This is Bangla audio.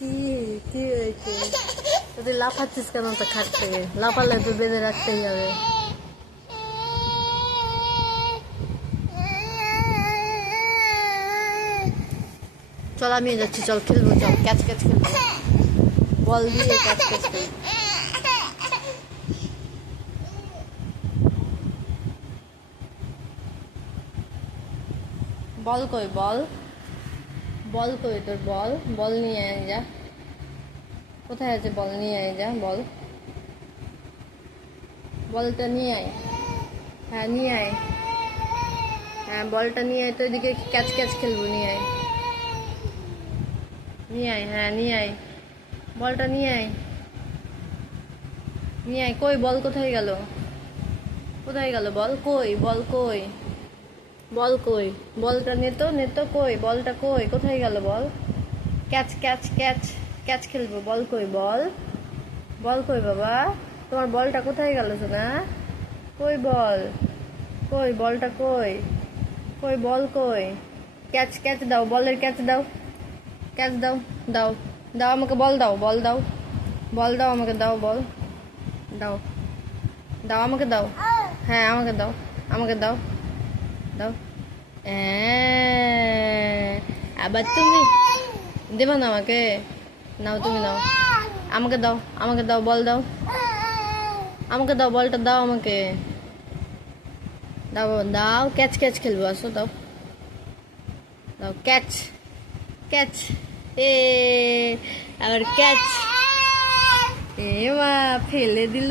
কি কি হয়েছে? তুই লাফাচ্ছিস কেন তো খাট থেকে? লাফালে তো বেঁধে রাখতেই হবে। চল আমি যাচ্ছি, চল খেলবো, চল ক্যাচ ক্যাচ খেলবো, বল দিয়ে ক্যাচ ক্যাচ খেলবো। বল কই বল? বল কই তোর? বল বল নিয়ে আয় যা। কোথায় আছে? বল নিয়ে আয় যা। বল, বলটা নিয়ে আয়। হ্যাঁ নিয়ে আয়, হ্যাঁ বলটা নিয়ে আয় তো, এদিকে ক্যাচ ক্যাচ খেলবো। নিয়ে আয়, নিয়ে আয়, হ্যাঁ নিয়ে আয়, বলটা নিয়ে আয়, নিয়ে আয়। কই বল? কোথায় গেল? কোথায় গেল বল? কই বল? কই বল? কই বলটা? নেতো নেতো, কই বলটা? কই কোথায় গেল বল? ক্যাচ ক্যাচ ক্যাচ ক্যাচ খেলবো। বল কই? বল, বল কই বাবা? তোমার বলটা কোথায় গেল সোনা? কই বল? কই বলটা? কই কই বল? কই? ক্যাচ ক্যাচ দাও, বলের ক্যাচ দাও, ক্যাচ দাও, দাও দাও আমাকে বল, দাও বল, দাও বল, দাও আমাকে, দাও বল, দাও দাও আমাকে, দাও, হ্যাঁ আমাকে দাও, আমাকে দাও, দাও। আবার তুমি দেবা না আমাকে? নাও তুমি, নাও আমাকে, দাও আমাকে, দাও বল, দাও আমাকে, দাও বলটা, দাও আমাকে, দাও দাও। ক্যাচ ক্যাচ খেলবো, আসো দাও, দাও ক্যাচ ক্যাচ। এ আবার ক্যাচ, এ মা ফেলে দিল।